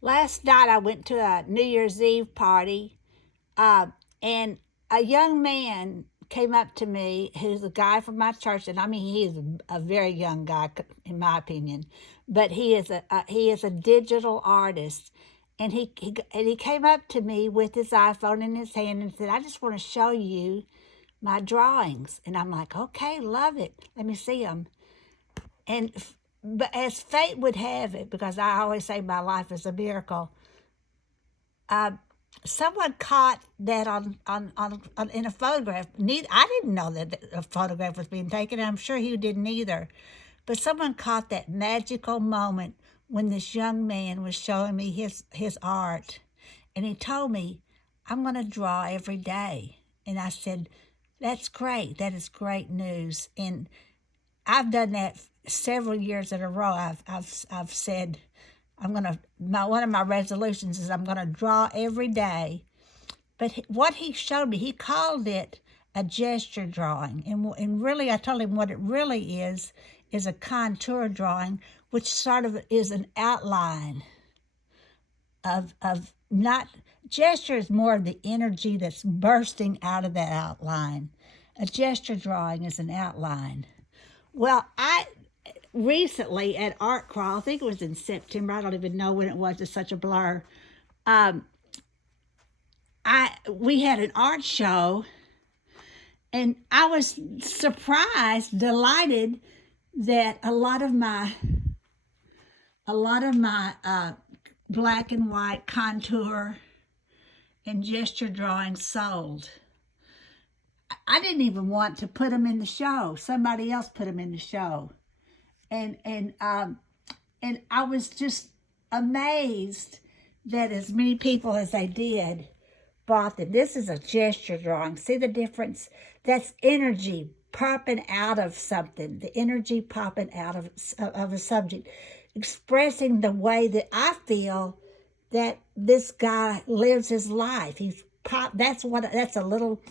Last night I went to a New Year's Eve party, uh, and a young man came up to me who's a guy from my church, and I mean he is a very young guy in my opinion, but he is a digital artist, and he came up to me with his iPhone in his hand and said, "I just want to show you my drawings," and I'm like, "Okay, love it. Let me see them." And but as fate would have it, because I always say my life is a miracle, uh, someone caught that on in a photograph. I didn't know that a photograph was being taken. And I'm sure he didn't either. But someone caught that magical moment when this young man was showing me his art, and he told me, "I'm going to draw every day." And I said, "That's great. That is great news." And I've done that several years in a row. I've said one of my resolutions is I'm gonna draw every day. But what he showed me, he called it a gesture drawing, and really I told him what it really is a contour drawing, which sort of is an outline of not gesture is more of the energy that's bursting out of that outline. A gesture drawing is an outline. Well, I recently at Art Crawl, I think it was in September. I don't even know when it was. It's such a blur. Um, I we had an art show, and I was surprised, delighted that a lot of my black and white contour and gesture drawings sold. I didn't even want to put them in the show. Somebody else put them in the show, and I was just amazed that as many people as they did bought them. This is a gesture drawing. See the difference? That's energy popping out of something. The energy popping out of a subject, expressing the way that I feel that this guy lives his life. He's pop. That's a little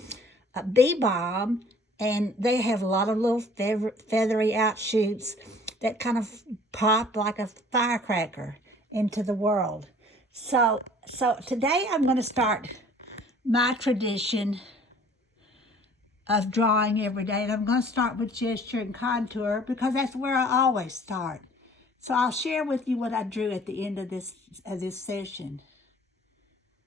bee balm, and they have a lot of little feathery outshoots that kind of pop like a firecracker into the world. So today I'm going to start my tradition of drawing every day, and I'm going to start with gesture and contour because that's where I always start. So I'll share with you what I drew at the end of this session.